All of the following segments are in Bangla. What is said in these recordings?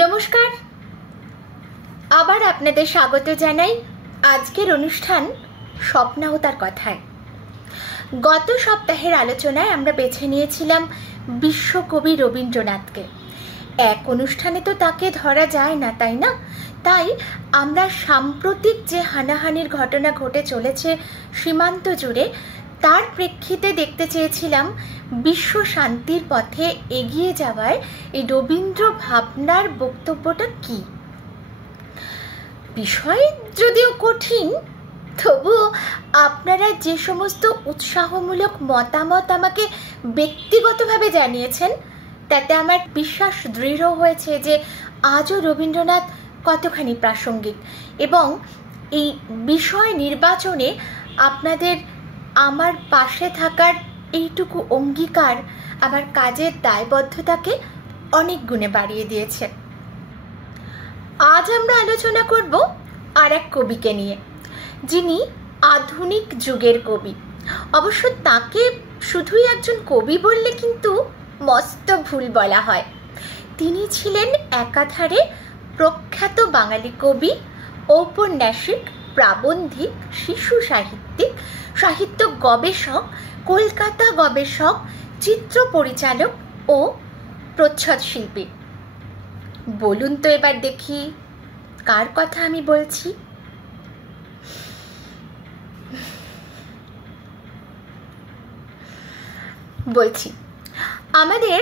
নমস্কার, আবার আপনাদের স্বাগত জানাই আজকের অনুষ্ঠান স্বপ্নাবতার কথায়। গত সপ্তাহের আলোচনায় আমরা বেছে নিয়েছিলাম বিশ্বকবি রবীন্দ্রনাথকে। এক অনুষ্ঠানে তো তাকে ধরা যায় না, তাই না? তাই আমরা সাম্প্রতিক যে হানাহানির ঘটনা ঘটে চলেছে সীমান্ত জুড়ে, তার প্রেক্ষিতে দেখতে চেয়েছিলাম বিশ্ব শান্তির পথে এগিয়ে যাওয়ার এই রবীন্দ্র ভাবনার বক্তব্যটা কি। বিষয় যদিও কঠিন, তবুও আপনারা যে সমস্ত উৎসাহমূলক মতামত আমাকে ব্যক্তিগতভাবে জানিয়েছেন, তাতে আমার বিশ্বাস দৃঢ় হয়েছে যে আজও রবীন্দ্রনাথ কতখানি প্রাসঙ্গিক, এবং এই বিষয় নির্বাচনে আপনাদের আমার পাশে থাকার এইটুকু অঙ্গীকার আমার কাজের দায়বদ্ধতাকে অনেক গুণে বাড়িয়ে দিয়েছে। আজ আমরা আলোচনা করব আর এক কবিকে নিয়ে, যিনি আধুনিক যুগের কবি। অবশ্য তাকে শুধুই একজন কবি বললে কিন্তু মস্ত ভুল বলা হয়। তিনি ছিলেন একাধারে প্রখ্যাত বাঙালি কবি, ঔপন্যাসিক, প্রাবন্ধিক, শিশু সাহিত্যিক, সাহিত্য গবেষক, কলকাতা গবেষক, চিত্র পরিচালক ও প্রচ্ছদ শিল্পী। বলুন তো এবার দেখি কার কথা আমি বলছি? বলছি, আমাদের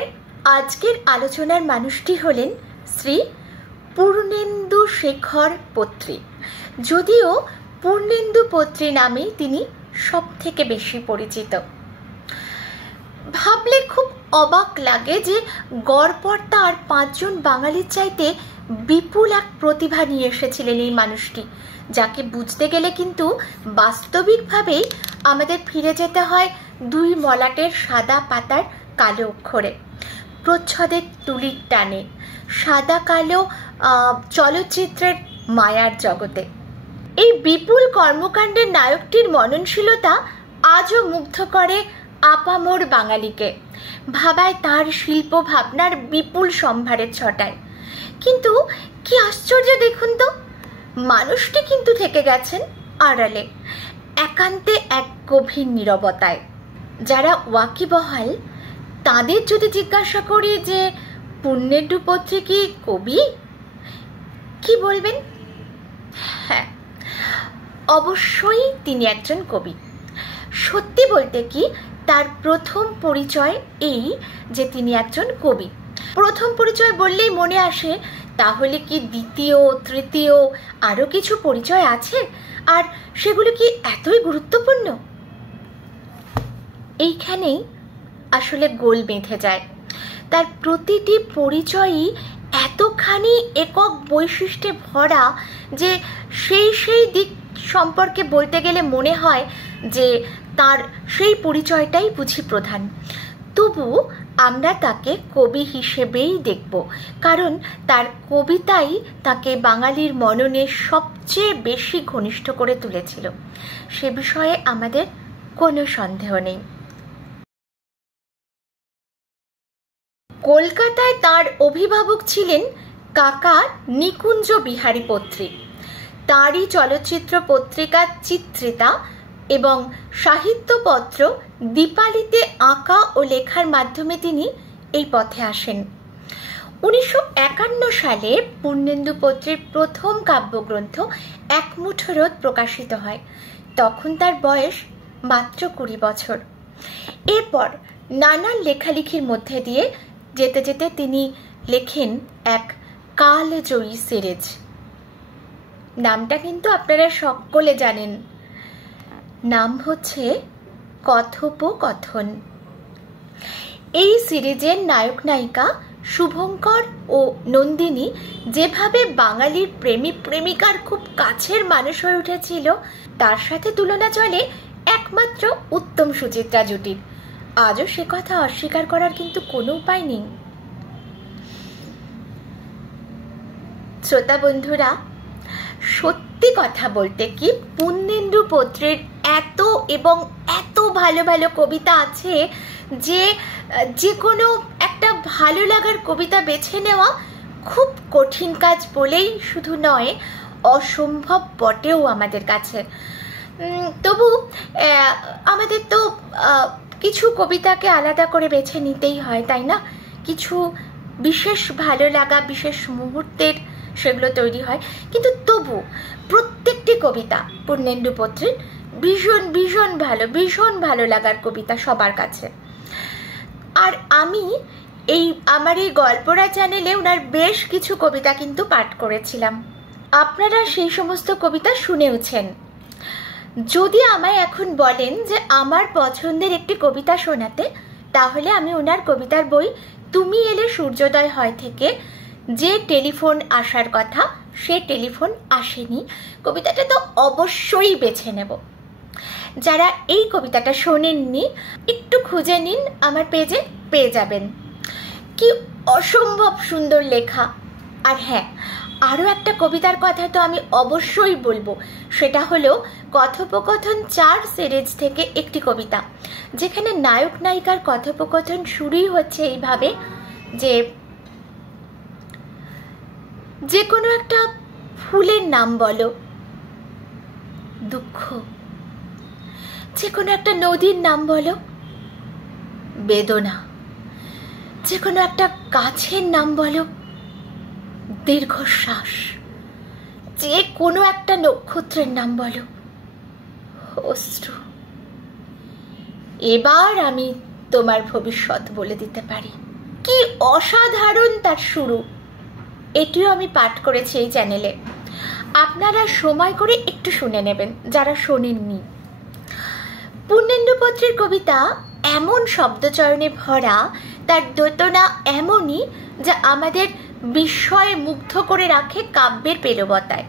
আজকের আলোচনার মানুষটি হলেন শ্রী পূর্ণেন্দু শেখর পত্রী। যদিও পূর্ণেন্দু পত্রী নামেই তিনি সব থেকে বেশি পরিচিত। ভাবলে খুব অবাক লাগে যে গড়পড়তা আর 5 জন বাঙালির চাইতে বিপুল এক প্রতিভা নিয়ে এসেছিলেন এই মানুষটি, যাকে বুঝতে গেলে কিন্তু বাস্তবিকভাবেই আমাদের ফিরে যেতে হয় 2 মলাটের সাদা পাতার কালো অক্ষরে, প্রচ্ছদের তুলির টানে, সাদা কালো চলচ্চিত্রের মায়ার জগতে। এই বিপুল কর্মকাণ্ডের নায়কটির মননশীলতা আজও মুগ্ধ করে আপামর বাঙালিকে, ভাবায় তার শিল্প ভাবনার বিপুল সম্ভারের ছটায়। কিন্তু কি আশ্চর্য দেখুন তো, মানুষটি কিন্তু থেকে গেছেন আড়ালে, একান্তে এক গভীর নীরবতায়। যারা ওয়াকিবহাল তাদের যদি জিজ্ঞাসা করি যে পূর্ণেন্দু পত্রী কি কবি, কি বলবেন? হ্যাঁ, অবশ্যই তিনি একজন কবি। সত্যি বলতে কি, তার প্রথম পরিচয় এই যে তিনি একজন কবি। প্রথম পরিচয় বললেই মনে আসে, তাহলে কি দ্বিতীয়, তৃতীয় আরও কিছু পরিচয় আছে? আর সেগুলো কি এতই গুরুত্বপূর্ণ? এইখানেই আসলে গোল বেঁধে যায়। তার প্রতিটি পরিচয়ই এতখানি একক বৈশিষ্ট্যে ভরা যে সেই দিক সম্পর্কে বলতে গেলে মনে হয় যে তার সেই পরিচয়টাই বুঝি প্রধান। তবু আমরা তাকে কবি হিসেবেই দেখব, কারণ তার কবিতাই তাকে বাঙালির মননে সবচেয়ে বেশি ঘনিষ্ঠ করে তুলেছিল, সে বিষয়ে আমাদের কোনো সন্দেহ নেই। কলকাতায় তার অভিভাবক ছিলেন কাকা নিকুঞ্জ বিহারী পত্রী। তাঁরই চলচ্চিত্র পত্রিকা চিত্রিতা এবং সাহিত্যপত্র দীপালিতে আঁকা ও লেখার মাধ্যমে তিনি এই পথে আসেন। 1951 সালে পূর্ণেন্দু পত্রীর প্রথম কাব্যগ্রন্থ এক মুঠো রোদ প্রকাশিত হয়। তখন তার বয়স মাত্র 20 বছর। এরপর নানান লেখালেখির মধ্যে দিয়ে যেতে যেতে তিনি লেখেন এক কালজয়ী সিরিজ। নামটা কিন্তু আপনারা সকলে জানেন, নাম হচ্ছে কথোপকথন। এই সিরিজের নায়ক নায়িকা শুভঙ্কর ও নন্দিনী যেভাবে বাঙালির প্রেমী প্রেমিকার খুব কাছের মানুষ হয়ে উঠেছিল, তার সাথে তুলনা চলে একমাত্র উত্তম সুচিত্রা জুটির। আজও সে কথা অস্বীকার করার কিন্তু কোনো উপায় নেই। শ্রোতা বন্ধুরা, সত্যি কথা বলতে কি, পূর্ণেন্দু পত্রীর এত এবং এত ভালো ভালো কবিতা আছে যে কোনো একটা ভালো লাগার কবিতা বেছে নেওয়া খুব কঠিন কাজ বলেই শুধু নয়, অসম্ভব বটেও আমাদের কাছে। তবু আমাদের তো কিছু কবিতাকে আলাদা করে বেছে নিতেই হয়, তাই না? কিছু বিশেষ ভালো লাগা, বিশেষ মুহূর্তের সেগুলো তৈরি হয়। কিন্তু তবু প্রত্যেকটি কবিতা পূর্ণেন্দু পত্রীর ভীষণ ভীষণ ভালো, ভীষণ ভালো লাগার কবিতা সবার কাছে। আর আমি আমার এই গল্পরা চ্যানেলে ওনার বেশ কিছু কবিতা কিন্তু পাঠ করেছিলাম। আপনারা সেই সমস্ত কবিতা শুনেওছেন। যদি আমায় এখন বলেন যে আমার পছন্দের একটি কবিতা শোনাতে, তাহলে আমি ওনার কবিতার বই তুমি এলে সূর্যোদয় হয় থেকে যে টেলিফোন আসার কথা সে টেলিফোন আসেনি কবিতাটা তো অবশ্যই বেছে নেব। যারা এই কবিতাটা শোনেননি একটু খুঁজে নিন, আমার পেজে পেয়ে যাবেন। কি অসম্ভব সুন্দর লেখা। আর হ্যাঁ, আরও একটা কবিতার কথা তো আমি অবশ্যই বলবো, সেটা হলো কথোপকথন 4 সিরিজ থেকে একটি কবিতা, যেখানে নায়ক নায়িকার কথোপকথন শুরুই হচ্ছে এইভাবে যে যে কোনো একটা ফুলের নাম বলো, দুঃখ। যে কোনো একটা নদীর নাম বলো, বেদনা। যে কোনো একটা গাছের নাম বলো, দীর্ঘশ্বাস। যে কোনো একটা নক্ষত্রের নাম বলো, অশ্রু। এবার আমি তোমার ভবিষ্যৎ বলে দিতে পারি। কি অসাধারণ তার শুরু। এটিও আমি পাঠ করেছি এই চ্যানেলে, আপনারা সময় করে একটু শুনে নেবেন যারা শোনেননি। পূর্ণেন্দু পত্রীর কবিতা এমন শব্দচয়নে ভরা, তার দোতনা এমনই যা আমাদের বিস্ময়ে মুগ্ধ করে রাখে কাব্যের পেলবতায়।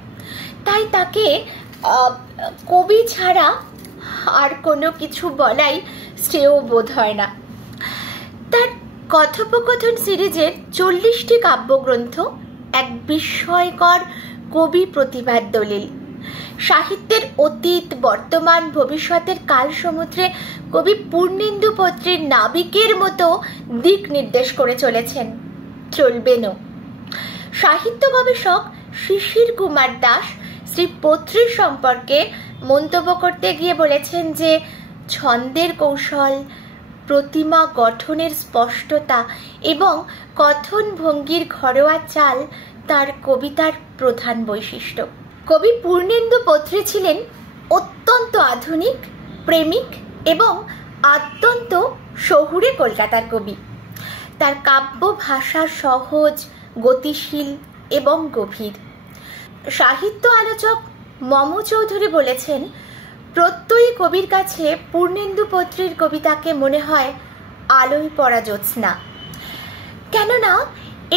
তাই তাকে কবি ছাড়া আর কোনো কিছু বলাই শ্রেয় বোধ হয় না। তার কথোপকথন সিরিজের 40টি কাব্যগ্রন্থ এক বিস্ময়কর কবি প্রতিভার দলিল। সাহিত্যের অতীত, বর্তমান, ভবিষ্যতের কাল সমুদ্রে কবি পূর্ণেন্দু পত্রীর নাবিকের মতো দিক নির্দেশ করে চলেছেন, চলবেনও। সাহিত্য গবেষক শিশির কুমার দাস শ্রী পত্রীর সম্পর্কে মন্তব্য করতে গিয়ে বলেছেন যে ছন্দের কৌশল, প্রতিমা গঠনের স্পষ্টতা এবং কথন ভঙ্গির ঘরোয়া চাল তার কবিতার প্রধান বৈশিষ্ট্য। কবি পূর্ণেন্দু পত্রী ছিলেন অত্যন্ত আধুনিক, প্রেমিক এবং অত্যন্ত শহুরে কলকাতার কবি। তার কাব্য ভাষা সহজ, গতিশীল এবং গভীর। সাহিত্য আলোচক মম চৌধুরী বলেছেন, প্রত্যয়ী কবির কাছে পূর্ণেন্দু পত্রীর কবিতাকে মনে হয় আলোয় পড়া জ্যোৎস্না। কেননা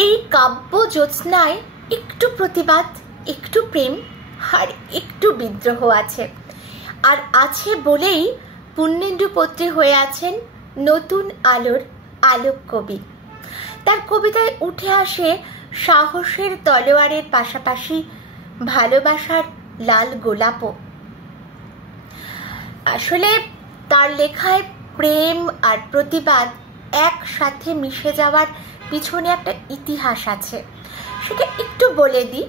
এই কাব্য জ্যোৎস্নায় একটু প্রতিবাদ, একটু প্রেম আর একটু বিদ্রোহ আছে। আর আছে বলেই পূর্ণেন্দু পত্রী হয়ে আছেন নতুন আলোর আলোক কবি। তার কবিতায় উঠে আসে সাহসের তলোয়ারের পাশাপাশি ভালোবাসার লাল গোলাপও। আসলে তার লেখায় প্রেম আর প্রতিবাদ একসাথে মিশে যাওয়ার পিছনে একটা ইতিহাস আছে, সেটা একটু বলে দিই।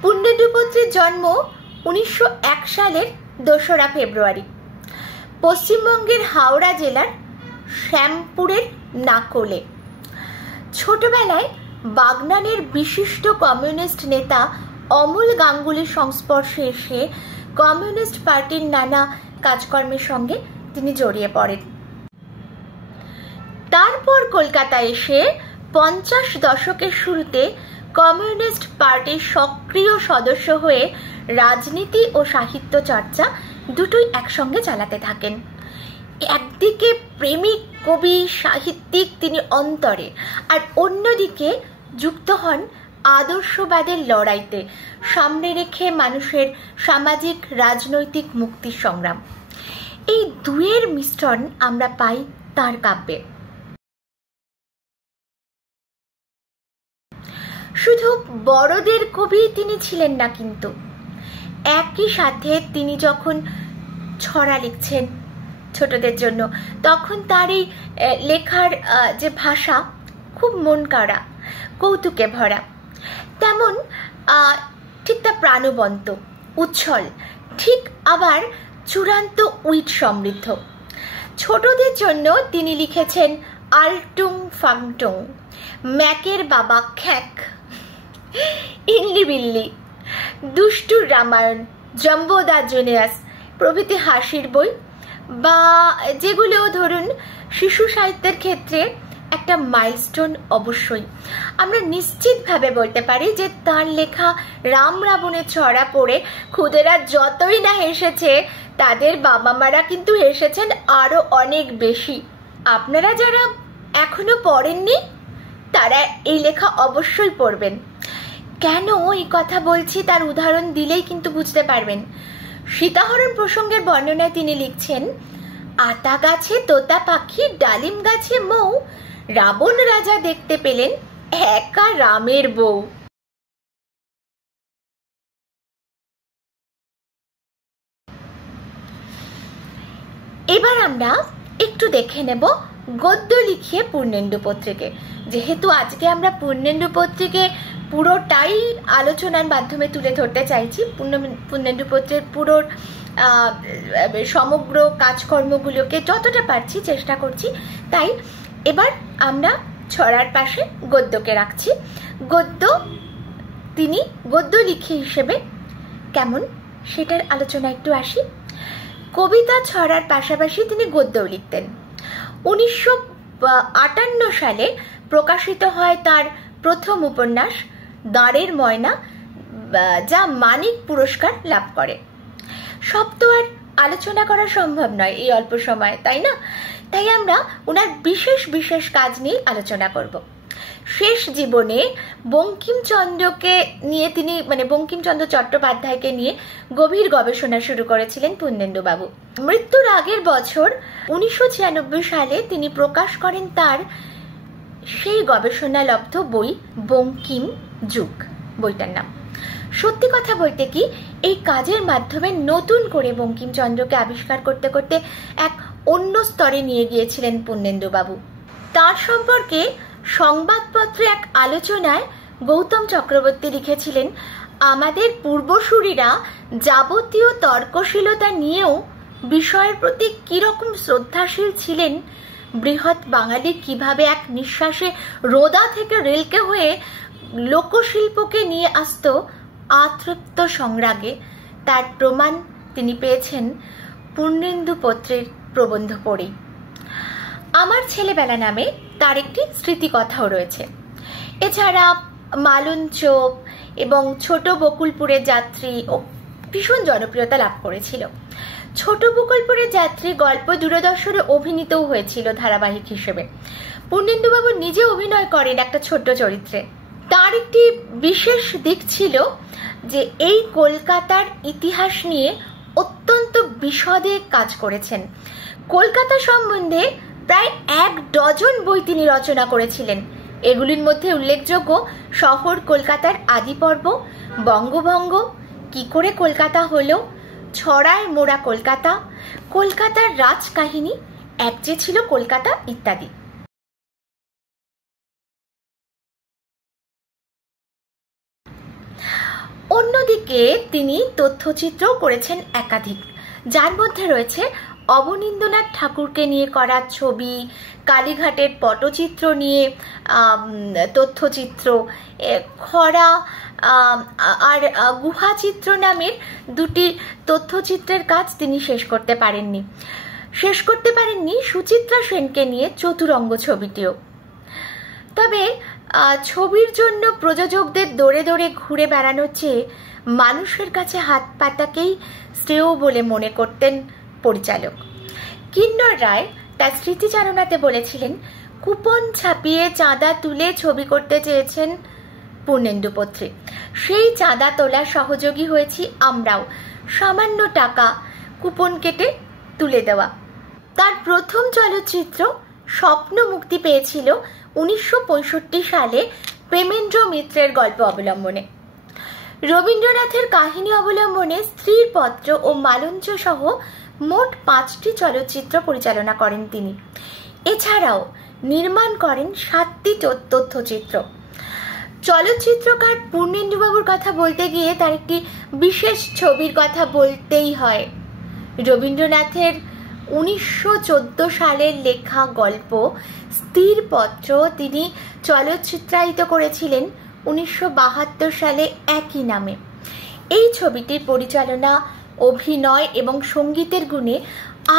পূর্ণেন্দু পত্রীর জন্ম 1901 সালের 2রা ফেব্রুয়ারি পশ্চিমবঙ্গের হাওড়া জেলার শ্যামপুরের নাকলে। ছোটবেলায় বাগনানের বিশিষ্ট কমিউনিস্ট নেতা অমল গাঙ্গুলির সংস্পর্শে এসে কমিউনিস্ট পার্টির নানা কাজকর্মের সঙ্গে তিনি জড়িয়ে পড়েন। তারপর কলকাতায় এসে 50 দশকের শুরুতে কমিউনিস্ট পার্টির সক্রিয় সদস্য হয়ে রাজনীতি ও সাহিত্য চর্চা দুটোই একসঙ্গে চালাতে থাকেন। একদিকে প্রেমিক, কবি, সাহিত্যিক তিনি অন্তরে, আর অন্যদিকে যুক্ত হন আদর্শবাদের লড়াইতে, সামনে রেখে মানুষের সামাজিক রাজনৈতিক মুক্তির সংগ্রাম। এই দুয়ের মিশ্রণ আমরা পাই তার কাব্যে। শুধু বড়দের কবি তিনি ছিলেন না, কিন্তু একই সাথে তিনি যখন ছড়া লিখছেন ছোটদের জন্য, তখন তার এই লেখার যে ভাষা খুব মন কাড়া। কৌতুকে ভরা, তেমন ঠিক তা প্রাণবন্ত, উচ্ছল, ঠিক আবার চূড়ান্ত উইট সমৃদ্ধ। ছোটদের জন্য তিনি লিখেছেন আলটুং ফাংটুং, ম্যাকের বাবা খ্যাক, Illi বিল্লি, দুষ্টুর Ramayana, jumbo the juniors প্রভৃতি হাসির বই, বা যেগুলো ধরুন শিশু সাহিত্যের ক্ষেত্রে একটা মাইলস্টোন। অবশ্যই আমরা নিশ্চিতভাবে বলতে পারি যে তার লেখা রাম রাবণের ছড়া পড়ে খুদেরা যতই না হেসেছে, তাদের বাবা মারা কিন্তু হেসেছেন আরো অনেক বেশি। আপনারা যারা এখনো পড়েননি তারা এই লেখা অবশ্যই পড়বেন। কেন এই কথা বলছি তার উদাহরণ দিলেই কিন্তু বুঝতে পারবেন। সীতাহরণ প্রসঙ্গের বর্ণনায় তিনি লিখছেন, আতা গাছে তোতা পাখি, ডালিম গাছে মৌ, রাবণ রাজা দেখতে পেলেন একা রামের বউ। এবার আমরা একটু দেখে নেব গদ্য লিখিয়ে পূর্ণেন্দু পত্রিকে। যেহেতু আজকে আমরা পূর্ণেন্দু পত্রিকে পুরোটাই আলোচনার মাধ্যমে তুলে ধরতে চাইছি, পূর্ণেন্দু পত্রের পুরো সমগ্র কাজকর্মগুলোকে যতটা পারছি চেষ্টা করছি, তাই এবার আমরা ছড়ার পাশে গদ্যকে রাখছি। তিনি গদ্য লিখি হিসেবে কেমন সেটার আলোচনা একটু আসি। কবিতা ছড়ার পাশাপাশি তিনি গদ্যও লিখতেন। 1958 সালে প্রকাশিত হয় তার প্রথম উপন্যাস দাঁড়ের ময়না, যা মানিক পুরস্কার লাভ করে। সব তো আর আলোচনা করা সম্ভব নয় এই অল্প সময়, তাই না? তাই আমরা ওনার বিশেষ বিশেষ কাজ নিয়ে আলোচনা করব। শেষ জীবনে বঙ্কিমচন্দ্রকে নিয়ে তিনি বঙ্কিমচন্দ্র চট্টোপাধ্যায়কে নিয়ে গভীর গবেষণা শুরু করেছিলেন পূর্ণেন্দুবাবু। মৃত্যুর আগের বছর 1996 সালে তিনি প্রকাশ করেন তার সেই গবেষণালব্ধ বই বঙ্কিম যুগ, বইটার নাম। সত্যি কথা বলতে কি, এই কাজের মাধ্যমে নতুন করে বঙ্কিমচন্দ্রকে আবিষ্কার করতে করতে এক অন্য স্তরে নিয়ে গিয়েছিলেন পূর্ণেন্দুবাবু। তার সম্পর্কে সংবাদপত্রে এক আলোচনায় গৌতম চক্রবর্তী লিখেছিলেন, আমাদের পূর্বসূরীরা যাবতীয় তর্কশীলতা নিয়েও বিষয়ের প্রতি কিরকম শ্রদ্ধাশীল ছিলেন, বৃহৎ বাঙালি কিভাবে এক নিঃশ্বাসে রোদা থেকে রেলকে হয়ে লোকশিল্পকে নিয়ে আসত আতৃপ্ত সংরাগে, তার প্রমাণ তিনি পেয়েছেন পূর্ণেন্দু পত্রের প্রবন্ধ পড়েই। আমার ছেলেবেলা নামে তার একটি স্মৃতিকথাও রয়েছে। এছাড়া মালঞ্চ এবং ছোট বকুলপুরের যাত্রী ও ভীষণ জনপ্রিয়তা লাভ করেছিল। ছোট বকুলপুরের যাত্রী গল্প দূরদর্শনে অভিনীতও হয়েছিল ধারাবাহিক হিসেবে। পূর্ণেন্দুবাবু নিজে অভিনয় করেন একটা ছোট্ট চরিত্রে। তার একটি বিশেষ দিক ছিল যে এই কলকাতার ইতিহাস নিয়ে অত্যন্ত বিশদে কাজ করেছেন। কলকাতা সম্বন্ধে প্রায় 1 ডজন বই তিনি রচনা করেছিলেন। এগুলির মধ্যে উল্লেখযোগ্য শহর কলকাতার আদি পর্ব, বঙ্গভঙ্গ, কি করে কলকাতা হলো, ছড়ায় মোড়া কলকাতা, কলকাতার রাজকাহিনী, এক যে ছিল কলকাতা ইত্যাদি। অন্যদিকে তিনি তথ্যচিত্রও করেছেন একাধিক, যার মধ্যে রয়েছে অবনীন্দ্রনাথ ঠাকুরকে নিয়ে করা ছবি, কালীঘাটের পটচিত্র নিয়ে তথ্যচিত্র, খরা আর গুহাচিত্র নামের 2টি তথ্যচিত্রের কাজ তিনি শেষ করতে পারেননি সুচিত্রা সেনকে নিয়ে চতুরঙ্গ ছবিটিও। তবে ছবির জন্য প্রযোজকদের দৌড়ে দৌড়ে ঘুরে বেড়ানোর চেয়ে মানুষের কাছে হাত পাতাকেই শ্রেয় বলে মনে করতেন পরিচালক। কিন্নর রায় তার স্মৃতিচারণাতে বলেছিলেন, কুপন ছাপিয়ে চাঁদা তুলে ছবি করতে চেয়েছেন পূর্ণেন্দু পত্রে, সেই চাঁদা তোলা সহযোগী হয়েছি আমরাও, সামান্য টাকা কুপন কেটে তুলে দেওয়া। তার প্রথম চলচ্চিত্র স্বপ্ন মুক্তি পেয়েছিল 1965 সালে প্রেমেন্দ্র মিত্রের গল্প অবলম্বনে। রবীন্দ্রনাথের কাহিনী অবলম্বনে স্ত্রীর পত্র ও মালঞ্চ সহ মোট 5টি চলচ্চিত্র পরিচালনা করেন তিনি। এছাড়াও নির্মাণ করেন 7টি তথ্যচিত্র। চলচ্চিত্রকার পূর্ণেন্দুবাবুর কথা বলতে গিয়ে তার একটি বিশেষ ছবির কথা বলতেই হয়। রবীন্দ্রনাথের 1914 সালের লেখা গল্প স্থিরপত্র তিনি চলচ্চিত্রায়িত করেছিলেন 1972 সালে একই নামে। এই ছবিটির পরিচালনা, অভিনয় এবং সঙ্গীতের গুণে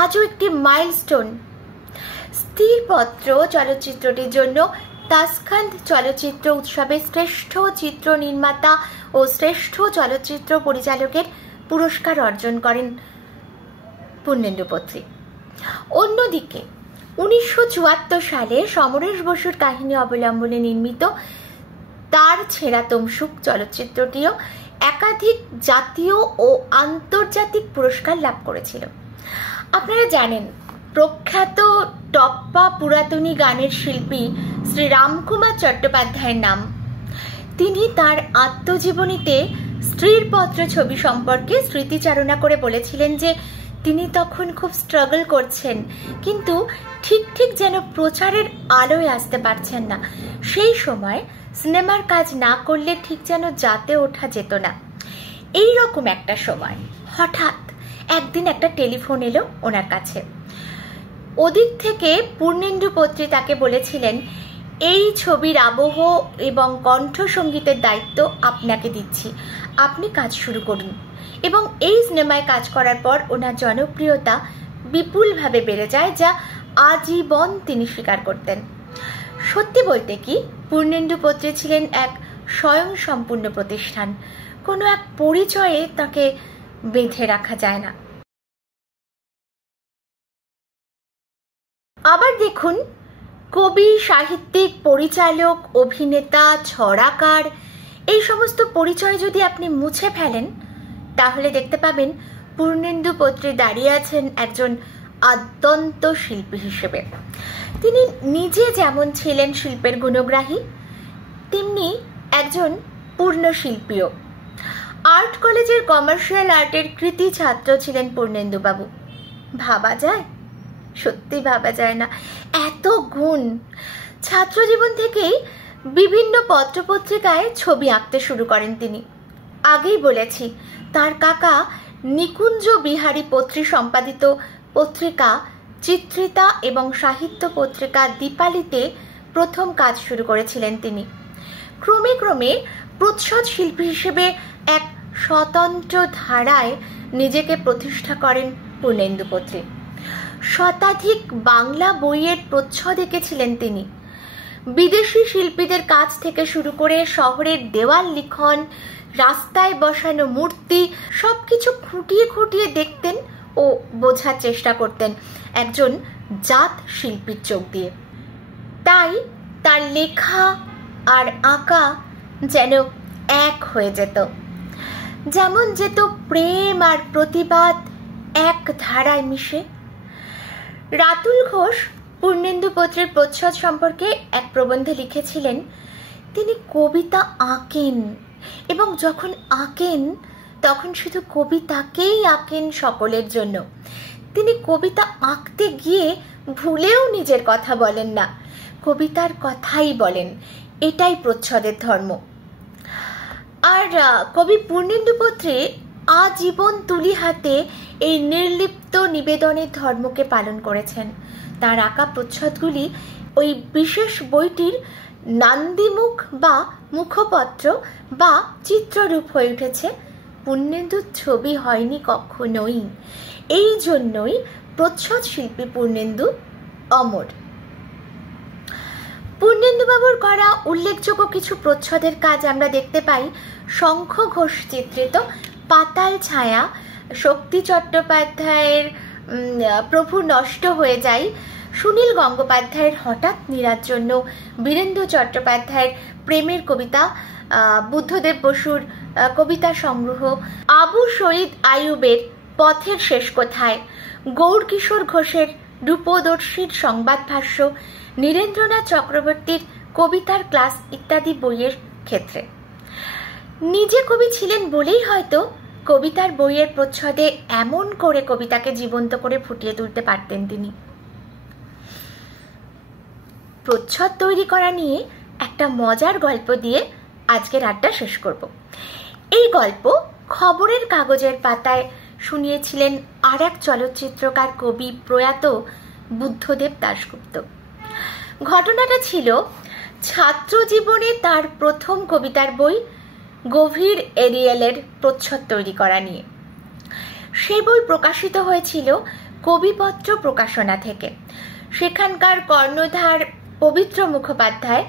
আজও একটি মাইলস্টোন। স্থিরপত্র চলচ্চিত্রটির জন্য তাসখান্দ চলচ্চিত্র উৎসবে শ্রেষ্ঠ চিত্র নির্মাতা ও শ্রেষ্ঠ চলচ্চিত্র পরিচালকের পুরস্কার অর্জন করেন পূর্ণেন্দু পত্রী। অন্যদিকে 1974 সালে সমরেশ বসুর কাহিনী অবলম্বনে নির্মিত তার ছেঁড়া তমসুক চলচ্চিত্রটিও একাধিক জাতীয় ও আন্তর্জাতিক পুরস্কার লাভ করেছিল। আপনারা জানেন, প্রখ্যাত টপ্পা পুরাতনী গানের শিল্পী শ্রী রামকুমার চট্টোপাধ্যায়ের নাম। তিনি তার আত্মজীবনীতে স্থিরপত্র ছবি সম্পর্কে স্মৃতিচারণা করে বলেছিলেন যে তিনি তখন খুব স্ট্রাগল করছেন, কিন্তু ঠিক যেন প্রচারের আলোয় আসতে পারছেন না। সেই সময় সিনেমার কাজ না করলে ঠিক যেন যাতে ওঠা যেত না। এই রকম একটা সময় হঠাৎ একদিন একটা টেলিফোন এলো ওনার কাছে। ওদিক থেকে পূর্ণেন্দু পত্রী তাকে বলেছিলেন, এই ছবির আবহ এবং কণ্ঠসঙ্গীতের দায়িত্ব আপনাকে দিচ্ছি, আপনি কাজ শুরু করুন। এবং এই সিনেমায় কাজ করার পর ওনার জনপ্রিয়তা বিপুলভাবে বেড়ে যায়, যা আজীবন তিনি স্বীকার করতেন। সত্যি বলতে কি, পূর্ণেন্দু পত্রী ছিলেন এক স্বয়ংসম্পূর্ণ প্রতিষ্ঠান। কোনো এক পরিচয়ে তাকে বেঁধে রাখা যায় না। আবার দেখুন, কবি, সাহিত্যিক, পরিচালক, অভিনেতা, ছড়াকার, এই সমস্ত পরিচয় যদি আপনি মুছে ফেলেন তাহলে দেখতে পাবেন পূর্ণেন্দু পত্রী দাঁড়িয়ে আছেন একজন আদ্যন্ত শিল্পী হিসেবে। তিনি নিজে যেমন ছিলেন শিল্পের গুণগ্রাহী, তেমনি একজন পূর্ণ শিল্পীও। আর্ট কলেজের কমার্শিয়াল আর্টের কৃতি ছাত্র ছিলেন পূর্ণেন্দুবাবু। ভাবা যায়? সত্যি ভাবা যায় না, এত গুণ। ছাত্র জীবন থেকেই বিভিন্ন পত্রপত্রিকায় ছবি আঁকতে শুরু করেন তিনি। আগেই বলেছি, তার কাকা নিকুঞ্জ বিহারী পত্রী সম্পাদিত পত্রিকা চিত্রিতা এবং সাহিত্য পত্রিকা দীপালিতে প্রথম কাজ শুরু করেছিলেন তিনি। ক্রমে ক্রমে প্রচ্ছদ শিল্পী হিসেবে এক স্বতন্ত্র ধারায় নিজেকে প্রতিষ্ঠা করেন পূর্ণেন্দু পত্রী। শতাধিক বাংলা বইয়ের প্রচ্ছদ এঁকেছিলেন তিনি। বিদেশি শিল্পীদের কাজ থেকে শুরু করে শহরের দেওয়াল লিখন, রাস্তায় বসানো মূর্তি, সবকিছু খুঁটিয়ে খুঁটিয়ে দেখতেন ও বোঝার চেষ্টা করতেন একজন জাত শিল্পীর চোখ দিয়ে। তাই তার লেখা আর আঁকা যেন এক হয়ে যেত, যেমন যেত প্রেম আর প্রতিবাদ এক ধারায় মিশে। রাতুল ঘোষ পূর্ণেন্দু পত্রীর প্রচ্ছদ সম্পর্কে এক প্রবন্ধে লিখেছিলেন, তিনি কবিতা আঁকেন এবং যখন আঁকেন তখন শুধু কবিতাকেই আঁকেন সকলের জন্য। তিনি কবিতা আঁকতে গিয়ে ভুলেও নিজের কথা বলেন না, কবিতার কথাই বলেন। এটাই প্রচ্ছদের ধর্ম। আর কবি পূর্ণেন্দু পত্রী আজীবন তুলি হাতে এই নির্লিপ্ত নিবেদনের ধর্মকে পালন করেছেন। তার আঁকা প্রচ্ছদগুলি ওই বিশেষ বইটির নান্দিমুখ বা মুখপত্র বা চিত্ররূপ হয়ে উঠেছে। পূর্ণেন্দুর ছবি হয়নি কখনোই। এই জন্যই প্রচ্ছদ শিল্পী পূর্ণেন্দু অমর। পূর্ণেন্দুবাবুর করা উল্লেখযোগ্য কিছু প্রচ্ছদের কাজ আমরা দেখতে পাই শঙ্খ ঘোষ চিত্রিত পাতাল ছায়া, শক্তি চট্টোপাধ্যায়ের প্রভু নষ্ট হয়ে যায়, সুনীল গঙ্গোপাধ্যায়ের হঠাৎ নীরার জন্য, বীরেন্দ্র চট্টোপাধ্যায়ের প্রেমের কবিতা, বুদ্ধদেব বসুর কবিতা সংগ্রহ, আবু শহীদ আইয়ুবের পথের শেষ কোথায়, গৌরকিশোর ঘোষের রূপদর্শীর সংবাদ ভাষ্য, নীরেন্দ্রনাথ চক্রবর্তীর কবিতার ক্লাস ইত্যাদি বইয়ের ক্ষেত্রে। নিজে কবি ছিলেন বলেই হয়তো কবিতার বইয়ের প্রচ্ছদে এমন করে কবিতাকে জীবন্ত করে ফুটিয়ে তুলতে পারতেন তিনি। প্রচ্ছদ তৈরি করা নিয়ে একটা মজার গল্প দিয়ে আজকের আড্ডা শেষ করব। এই গল্প খবরের কাগজের পাতায় শুনিয়েছিলেন আর এক চলচ্চিত্রকার কবি প্রয়াত বুদ্ধদেব দাশগুপ্ত। ঘটনাটা ছিল ছাত্র জীবনে তার প্রথম কবিতার বই গভীর এরিয়েলের প্রচ্ছদ তৈরি করা নিয়ে। সেই বই প্রকাশিত হয়েছিল কবিপত্র প্রকাশনা থেকে। সেখানকার কর্ণধার পবিত্র মুখোপাধ্যায়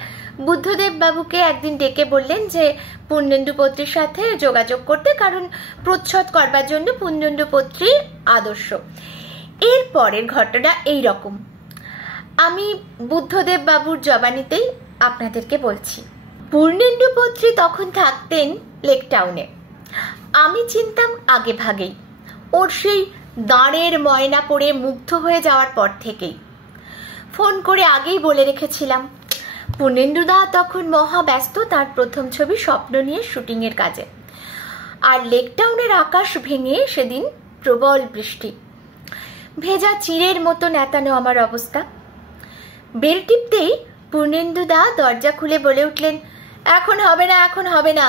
বুদ্ধদেব বাবুকে একদিন ডেকে বললেন যে পূর্ণেন্দু পত্রীর সাথে যোগাযোগ করতে, কারণ প্রচ্ছদ করবার জন্য পূর্ণেন্দু পত্রী আদর্শ। এর পরের ঘটনা এই রকম, আমি বুদ্ধদেব বাবুর জবানিতেই আপনাদেরকে বলছি। পূর্ণেন্দু পত্রী তখন থাকতেন লেক টাউনে। আমি চিনতাম আগে ভাগেই, ওর সেই দাঁড়ের ময়না পড়ে মুগ্ধ হয়ে যাওয়ার পর থেকেই। ফোন করে আগেই বলে রেখেছিলাম। পূর্ণেন্দুদা তখন মহা ব্যস্ত তার প্রথম ছবি স্বপ্ন নিয়ে শুটিংয়ের কাজে। আর লেক টাউনের আকাশ ভেঙে সেদিন প্রবল বৃষ্টি। ভেজা চিড়ের মতো নেতানো আমার অবস্থা। বেল টিপতেই পূর্ণেন্দুদা দরজা খুলে বলে উঠলেন, এখন হবে না, এখন হবে না।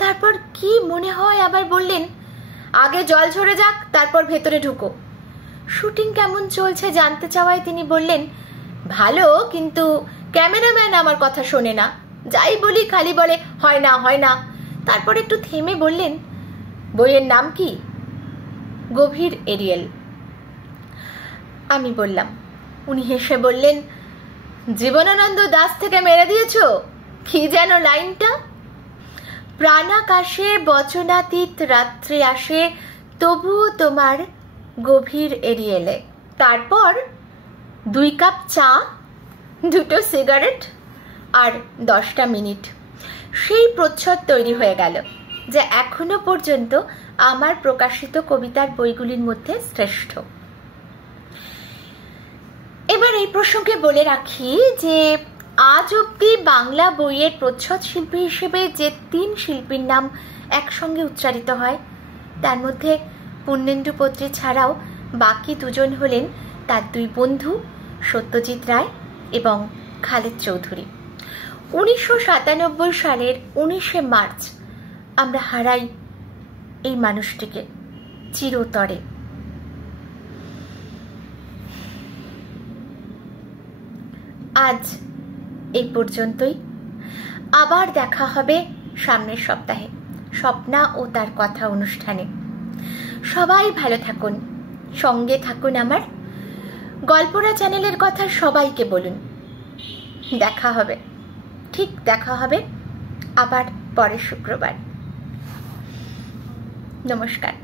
তারপর কি মনে হয় আবার বললেন, আগে জল ঝরে যাক, তারপর ভেতরে ঢুকো। শুটিং কেমন চলছে জানতে চাওয়ায় তিনি বললেন, ভালো, কিন্তু ক্যামেরাম্যান আমার কথা শোনে না। যাই বলি খালি বলে হয় না, হয় না। তারপর একটু থেমে বললেন, বইয়ের নাম কি? গভীর এরিয়েল। আমি বললাম। উনি হেসে বললেন, জীবনানন্দ দাস থেকে মেরে দিয়েছ? কি যেন লাইনটা? প্রাণাকাশে বচনাতীত রাত্রি আসে, তবুও তোমার গভীর এরিয়েলে। তারপর 2 কাপ চা, 2টো সিগারেট আর 10টা মিনিট। সেই প্রচ্ছদ তৈরি হয়ে গেল, যা এখনো পর্যন্ত আমার প্রকাশিত কবিতার বইগুলির মধ্যে শ্রেষ্ঠ। এবার এই প্রসঙ্গে বলে রাখি যে আজ অব্দি বাংলা বইয়ের প্রচ্ছদ শিল্পী হিসেবে যে 3 শিল্পীর নাম একসঙ্গে উচ্চারিত হয়, তার মধ্যে পূর্ণেন্দু পত্রী ছাড়াও বাকি 2জন হলেন তার 2 বন্ধু সত্যজিৎ রায় এবং খালেদ চৌধুরী। 1997 সালের 19শে মার্চ আমরা হারাই এই মানুষটিকে চিরতরে। আজ এই পর্যন্তই। আবার দেখা হবে সামনের সপ্তাহে স্বপ্না ও তার কথা অনুষ্ঠানে। সবাই ভালো থাকুন, সঙ্গে থাকুন আমার। গল্পরা চ্যানেলের কথা সবাইকে বলুন। দেখা হবে, ঠিক দেখা হবে আবার পরের শুক্রবার। নমস্কার।